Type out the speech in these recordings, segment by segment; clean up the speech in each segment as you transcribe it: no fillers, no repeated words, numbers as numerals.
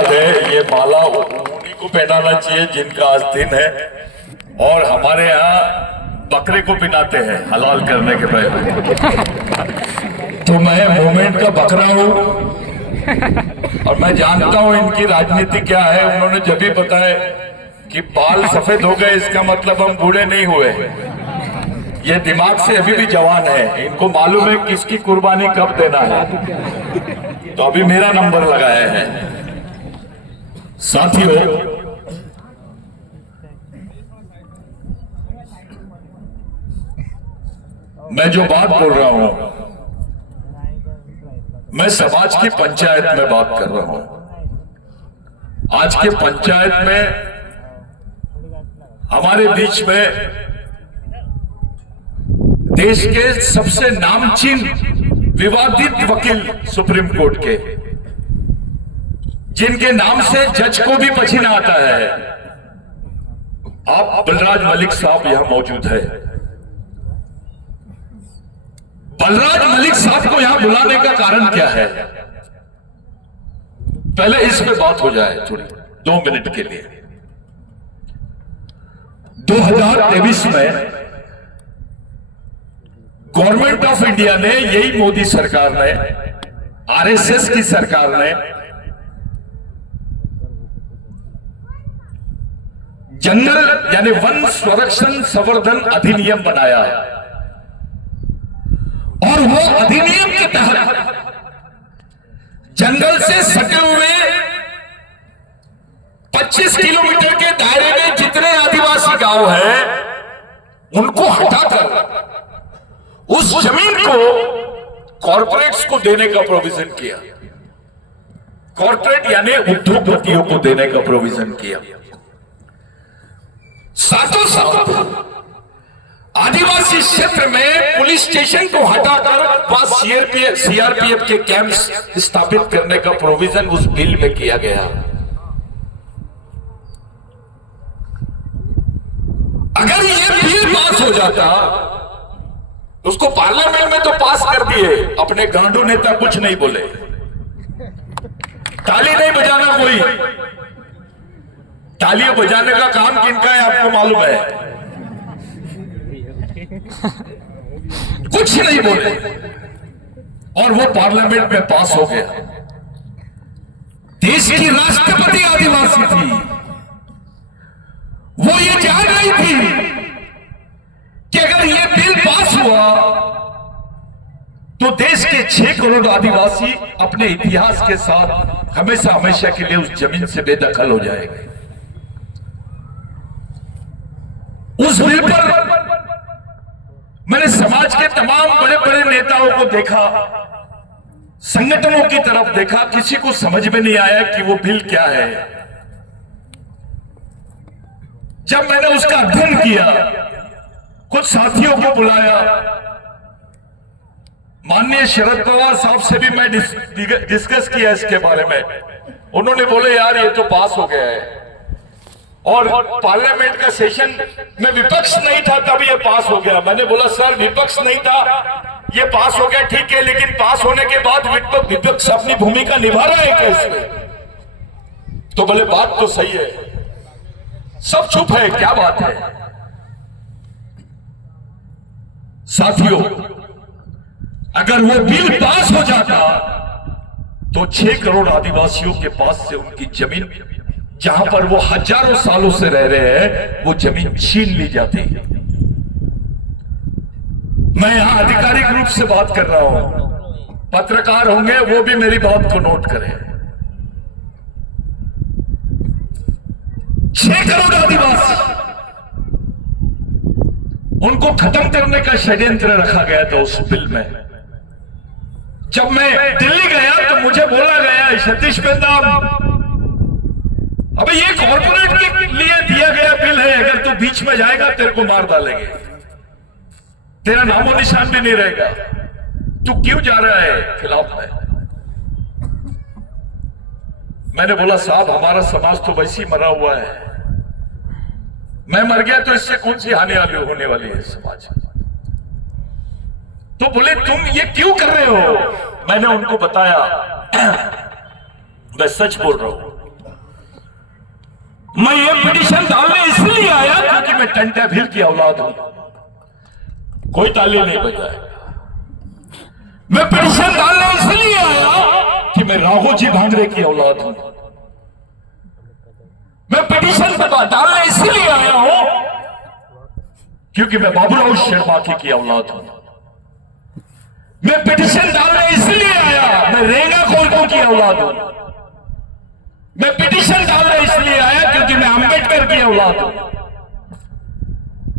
याद है, ये माला उन्हीं को पहनाना चाहिए जिनका आज दिन है, और हमारे यहाँ बकरे को पिनाते हैं हलाल करने के पहले। तो मैं मूवमेंट का बकरा हूं और मैं जानता हूं इनकी राजनीति क्या है। उन्होंने जब भी बताया कि बाल सफेद हो गए इसका मतलब हम बूढ़े नहीं हुए, ये दिमाग से अभी भी जवान है। इनको मालूम है किसकी कुर्बानी कब देना है, तो अभी मेरा नंबर लगाया है। साथियों, मैं जो बात बोल रहा हूं, मैं समाज की पंचायत में बात कर रहा हूं। आज के पंचायत में हमारे बीच में देश के सबसे नामचीन विवादित वकील सुप्रीम कोर्ट के, जिनके नाम से जज को भी पसीना आता है, आप बलराज मलिक साहब यहां मौजूद है। बलराज मलिक साहब को यहां बुलाने का कारण क्या है? पहले इस पे बात हो जाए थोड़ी 2 मिनट के लिए। 2023 में गवर्नमेंट ऑफ इंडिया ने, यही मोदी सरकार ने, आरएसएस की सरकार ने जंगल यानी वन संरक्षण संवर्धन अधिनियम बनाया, और वो अधिनियम के तहत जंगल से सटे हुए 25 किलोमीटर के दायरे में जितने आदिवासी गांव हैं, उनको हटाकर उस जमीन को कॉर्पोरेट्स को देने का प्रोविजन किया। कॉर्पोरेट यानी उद्योगपतियों को देने का प्रोविजन किया। साथों साथ आदिवासी क्षेत्र में पुलिस स्टेशन को हटाकर वहां सीआरपीएफ के कैंप्स स्थापित करने का प्रोविजन उस बिल में किया गया। अगर ये बिल पास हो जाता, उसको पार्लियामेंट में तो पास कर दिए, अपने गांडू नेता कुछ नहीं बोले, ताली नहीं बजाना कोई। तालियां बजाने का काम किनका है आपको मालूम है? कुछ नहीं बोले और वो पार्लियामेंट में पास हो गया। देश की राष्ट्रपति आदिवासी थी, वो ये जान रही थी कि अगर ये बिल पास हुआ तो देश के 6 करोड़ आदिवासी अपने इतिहास के साथ हमेशा हमेशा के लिए उस जमीन से बेदखल हो जाएंगे। उस बिल पर मैंने समाज के तमाम बड़े बड़े नेताओं को देखा, संगठनों की तरफ देखा, किसी को समझ में नहीं आया कि वो बिल क्या है। जब मैंने उसका अध्ययन किया, कुछ साथियों को बुलाया, माननीय शरद पवार साहब से भी मैं डिस्कस किया इसके बारे में। उन्होंने बोले यार ये तो पास हो गया है, और पार्लियामेंट का सेशन में विपक्ष नहीं था तब ये पास हो गया। मैंने बोला सर विपक्ष नहीं था, ये पास हो गया ठीक है, लेकिन पास होने के बाद विपक्ष अपनी भूमिका निभा रहा है कैसे? तो बोले बात तो सही है, सब चुप है, क्या बात है? साथियों, अगर वो बिल पास हो जाता तो 6 करोड़ आदिवासियों के पास से उनकी जमीन, जहां पर वो हजारों सालों से रह रहे हैं, वो जमीन छीन ली जाती। मैं यहां आधिकारिक रूप से बात कर रहा हूं, पत्रकार होंगे वो भी मेरी बात को नोट करें। 6 करोड़ आदिवासी, उनको खत्म करने का षड्यंत्र रखा गया था उस बिल में। जब मैं दिल्ली गया तो मुझे बोला गया सतीश बेंदाम, अबे ये कॉर्पोरेट के लिए दिया गया बिल है, अगर तू बीच में जाएगा तेरे को मार डालेंगे, तेरा नामो निशान भी नहीं रहेगा, तू क्यों जा रहा है खिलाफ में? मैंने बोला साहब हमारा समाज तो वैसे ही मरा हुआ है, मैं मर गया तो इससे कौन सी हानि होने वाली है समाज? तो बोले तुम ये क्यों कर रहे हो? मैंने उनको बताया मैं सच बोल रहा हूं, मैं ये पिटीशन डालने इसलिए आया क्योंकि मैं टंटा भील की औलाद हूं। कोई ताली नहीं बजाएगा। मैं पिटीशन डालने इसलिए आया कि मैं राघोजी भांगरे की औलाद हूं। मैं पिटीशन डालने इसलिए आया हूं क्योंकि मैं बाबूराव शर्मा की औलाद हूं। मैं पिटीशन डालने इसलिए आया, मैं रेंगा कोलको की औलाद हूं। मैं पिटीशन डालने इसलिए आया क्योंकि मैं अंबेडकर की औलाद हूं।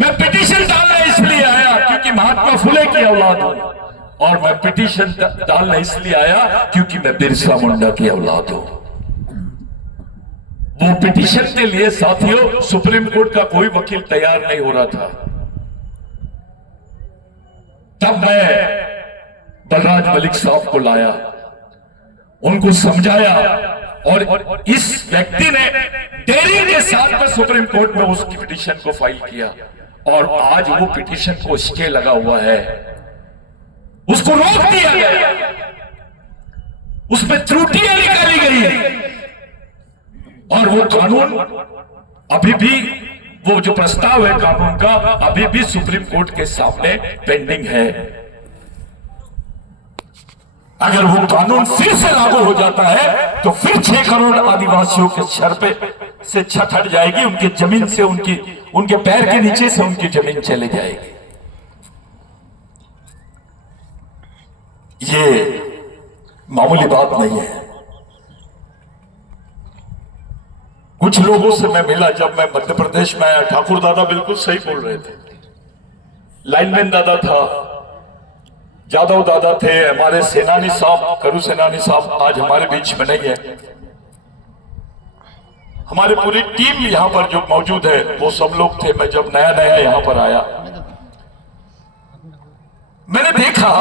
मैं पिटीशन डालने इसलिए आया क्योंकि महात्मा फुले की औलाद हूं। और मैं पिटीशन डालने इसलिए आया क्योंकि मैं बिरसा मुंडा की औलाद हूं। वो पिटीशन के लिए साथियों सुप्रीम कोर्ट का कोई वकील तैयार नहीं हो रहा था। तब मैं बलराज मलिक साहब को लाया, उनको समझाया और इस व्यक्ति ने डेयरिंग के साथ में सुप्रीम कोर्ट में उस पिटीशन को फाइल किया और आज वो पिटीशन को स्टे लगा हुआ है, उसको रोक दिया गया, उसमें त्रुटियां निकाली गई और वो कानून अभी भी, वो जो प्रस्ताव है कानून का अभी भी सुप्रीम कोर्ट के सामने पेंडिंग है। अगर वो कानून फिर से लागू हो जाता है तो फिर 6 करोड़ आदिवासियों के सर पे से छत हट जाएगी, उनकी जमीन से, उनके पैर के नीचे से उनकी जमीन चली जाएगी। ये मामूली बात नहीं है। कुछ लोगों से मैं मिला जब मैं मध्य प्रदेश में आया, ठाकुर दादा बिल्कुल सही बोल रहे थे, लाइनमैन दादा था, जादव दादा थे, हमारे सेनानी साहब, करू सेनानी साहब आज हमारे बीच में नहीं है। हमारी पूरी टीम यहां पर जो मौजूद है वो सब लोग थे। मैं जब नया नया यहां पर आया मैंने देखा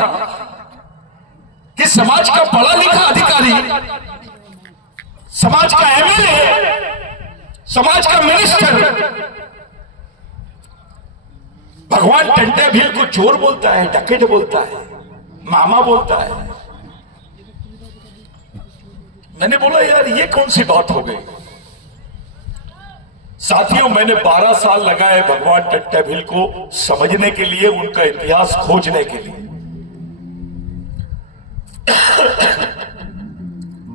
कि समाज का पढ़ा लिखा अधिकारी, समाज का एमएलए, समाज का मिनिस्टर भगवान टंटा भील को चोर बोलता है, डकैत बोलता है, मामा बोलता है। मैंने बोला यार ये कौन सी बात हो गई। साथियों मैंने 12 साल लगाए भगवान टंटा भील को समझने के लिए, उनका इतिहास खोजने के लिए।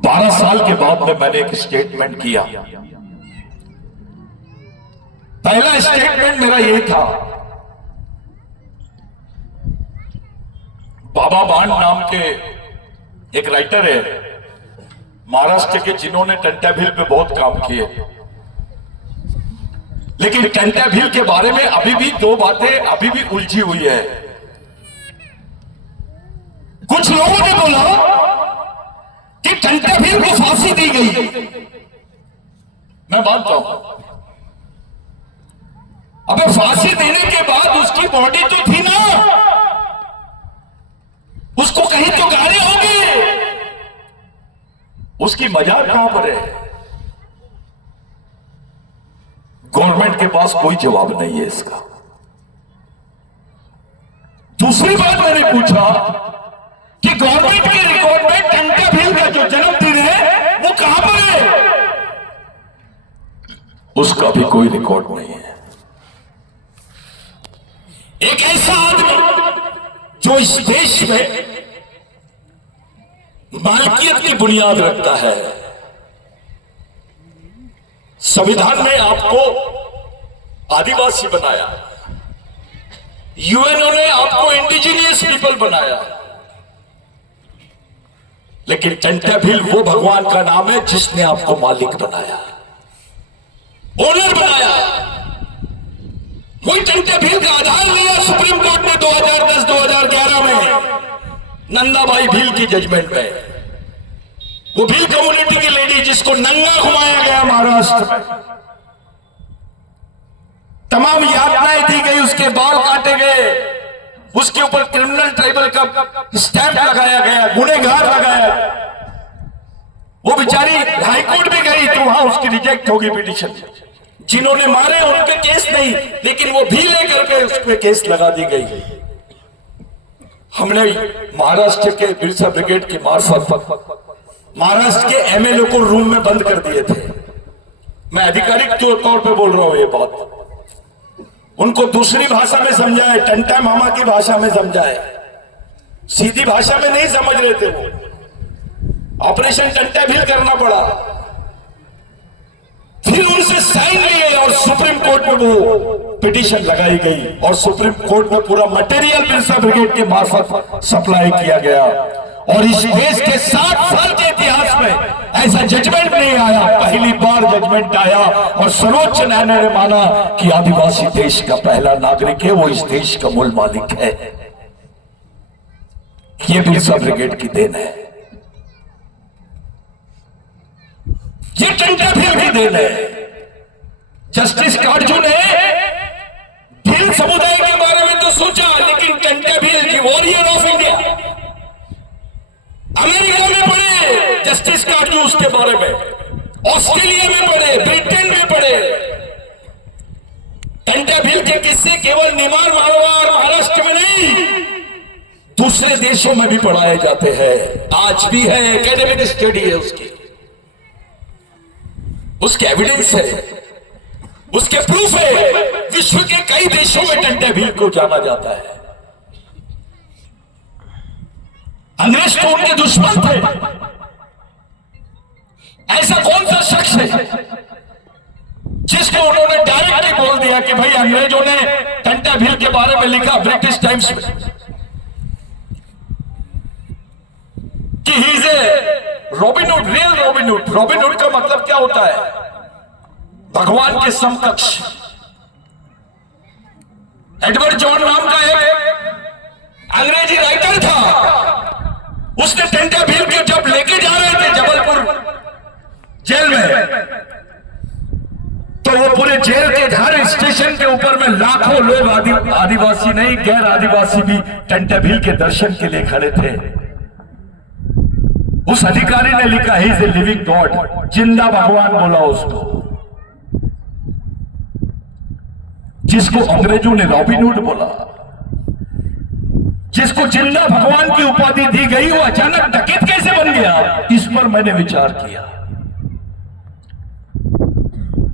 12 साल के बाद में मैंने एक स्टेटमेंट किया। पहला स्टेटमेंट मेरा यही था, बाबा बाण नाम के एक राइटर है महाराष्ट्र के, जिन्होंने टंटा भील पे बहुत काम किए, लेकिन टंटा भील के बारे में अभी भी 2 बातें अभी भी उलझी हुई है। कुछ लोगों ने बोला कि टंटा भील को फांसी दी गई, मैं मानता हूं। अबे फांसी देने के बाद उसकी बॉडी तो थी ना, उसको कहीं तो गाड़े होंगे, उसकी मजाक कहां पर है। गवर्नमेंट के पास कोई जवाब नहीं है इसका। दूसरी बात मैंने पूछा कि गवर्नमेंट के रिकॉर्ड में टंटा भील का जो जन्मदिन है वो कहां पर है, उसका भी कोई रिकॉर्ड नहीं है। एक ऐसा आदमी जो इस देश में मालिकियत की बुनियाद रखता है, संविधान में आपको आदिवासी बनाया, यूएनओ ने आपको इंडिजिनियस पीपल बनाया, लेकिन टंटा भील वो भगवान का नाम है जिसने आपको मालिक बनाया, ओनर बनाया। वही टंटा भील का आधार लिया सुप्रीम कोर्ट ने 2010-2011 में नंदाबाई भील की जजमेंट में। वो भील कम्युनिटी की लेडी जिसको नंगा घुमाया गया महाराष्ट्र में, तमाम यातनाएं दी गई, उसके बाल काटे गए, उसके ऊपर क्रिमिनल ट्राइबल का स्टैंप लगाया गया, गुनहगार लगाया। वो बेचारी हाईकोर्ट में गई तो वहां उसकी रिजेक्ट होगी पिटीशन। जिन्होंने मारे उनके केस नहीं, लेकिन वो भी लेकर के उस पर केस लगा दी गई। हमने महाराष्ट्र के बिरसा ब्रिगेड की मार्फत महाराष्ट्र के एमएलए को रूम में बंद कर दिए थे। मैं आधिकारिक तौर पे बोल रहा हूं ये बात। उनको दूसरी भाषा में समझाए, टंटा मामा की भाषा में समझाए, सीधी भाषा में नहीं समझ रहे थे वो। ऑपरेशन टंटा भील करना पड़ा, फिर उनसे साइन लिए और सुप्रीम कोर्ट में वो पिटीशन लगाई गई और सुप्रीम कोर्ट में पूरा मटेरियल बिरसा ब्रिगेड के मार्फत सप्लाई किया गया। और इस देश के 60 साल के इतिहास में ऐसा जजमेंट नहीं आया, पहली बार जजमेंट आया और सर्वोच्च न्यायालय ने माना कि आदिवासी देश का पहला नागरिक है, वो इस देश का मूल मालिक है। ये बिरसा ब्रिगेड की देन है, ये टंटा भील की देन है। जस्टिस काटजू ने भील समुदाय के बारे में तो सोचा, लेकिन टंटा भील की वॉरियर ऑफ इंडिया अमेरिका में पढ़े जस्टिस काटजू, उसके बारे में ऑस्ट्रेलिया में पढ़े, ब्रिटेन में पढ़े। टंटा भील के किस्से केवल निमाड़ मारवा और महाराष्ट्र में नहीं, दूसरे देशों में भी पढ़ाए जाते हैं। आज भी है, एकेडमिक स्टडी है उसकी, उसके एविडेंस है, उसके प्रूफ है। विश्व के कई देशों में टंटा भील को जाना जाता है। अंग्रेज तो उनके दुश्मन थे। ऐसा कौन सा शख्स है जिसको उन्होंने डायरेक्टली बोल दिया कि भाई अंग्रेजों ने टंटा भील के बारे में लिखा ब्रिटिश टाइम्स में कि he is a Robin Hood, real Robin Hood. Robin Hood का मतलब क्या होता है? भगवान के समकक्ष। एडवर्ड जॉन नाम का एक अंग्रेजी राइटर था, उसने टंटा भील को जब लेके जा रहे थे जबलपुर जेल में, तो वो पूरे जेल के हर स्टेशन के ऊपर में लाखों लोग, आदिवासी नहीं गैर आदिवासी भी टंटा भील के दर्शन के लिए खड़े थे। उस अधिकारी ने लिखा ही इज ए लिविंग गॉड, जिंदा भगवान बोला उसको, जिसको अंग्रेजों ने रॉबिनहुड बोला, जिसको जिंदा भगवान की उपाधि दी गई, वो अचानक डकैत कैसे बन गया? इस पर मैंने विचार किया।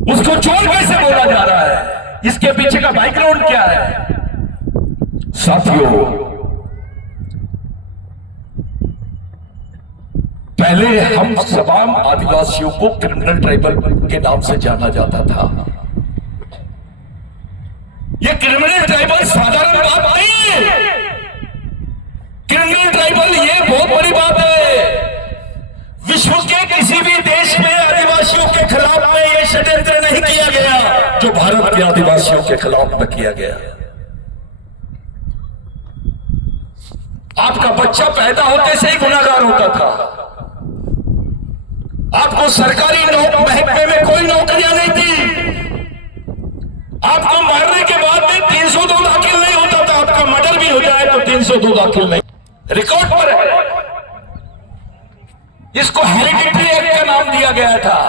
उसको चोर कैसे बोला जा रहा है? इसके पीछे का बैकग्राउंड क्या है? साथियों, पहले हम तमाम आदिवासियों को क्रिमिनल ट्राइबल के नाम से जाना जाता था। ये क्रिमिनल ट्राइबल साधारण बात नहीं है। क्रिमिनल ट्राइबल ये बहुत बड़ी बात है। विश्व के किसी भी देश में आदिवासियों के खिलाफ में ये षड्यंत्र नहीं किया गया जो भारत के आदिवासियों के खिलाफ में किया गया। आपका बच्चा पैदा होते से ही गुनाहगार होता था। आपको सरकारी महकमे में कोई नौकरियां नहीं थी। आपको मारने के बाद भी 302 दाखिल नहीं होता था। आपका मर्डर भी हो जाए तो 302 दाखिल नहीं, रिकॉर्ड पर है। इसको हेरिडिटरी एक्ट का नाम दिया गया था।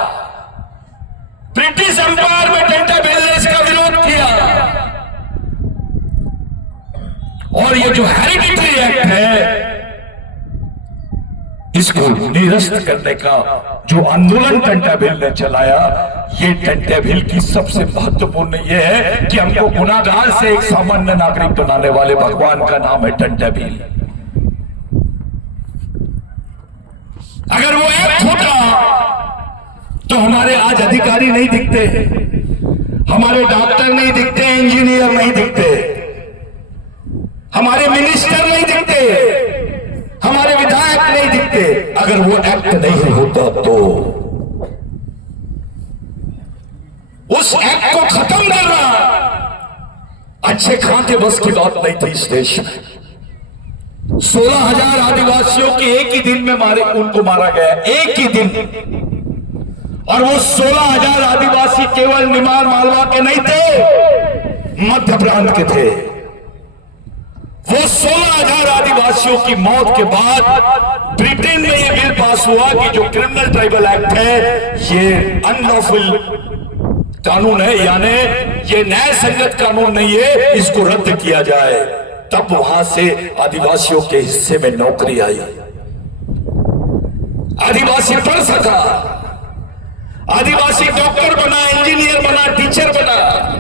ब्रिटिश एम्पायर में टंटा भील ने इसका विरोध किया और ये जो हेरिडिटरी एक्ट है, इसको निरस्त करने का जो आंदोलन टंटा भील ने चलाया, ये टंटा भील की सबसे महत्वपूर्ण ये है कि हमको गुनाहगार से एक सामान्य नागरिक बनाने वाले भगवान का नाम है टंटा भील। अगर वो एक्ट होता तो हमारे आज अधिकारी नहीं दिखते, हमारे डॉक्टर नहीं दिखते, इंजीनियर नहीं दिखते, हमारे मिनिस्टर नहीं दिखते, हमारे विधायक नहीं दिखते। अगर वो एक्ट नहीं होता तो उस एक्ट को खत्म करना अच्छे खां के बस की बात नहीं थी। इस देश में 16,000 आदिवासियों की एक ही दिन में उनको मारा गया, एक ही दिन। और वो 16,000 आदिवासी केवल निमाड़ मालवा के नहीं थे, मध्य प्रांत के थे। वो 16,000 आदिवासियों की मौत के बाद ब्रिटेन में यह बिल पास हुआ कि जो क्रिमिनल ट्राइबल एक्ट है, ये अनलॉफुल कानून है, यानी ये न्याय संगत कानून नहीं है, इसको रद्द किया जाए। तब वहां से आदिवासियों के हिस्से में नौकरी आई, आदिवासी पढ़ सका, आदिवासी डॉक्टर बनाए टीचर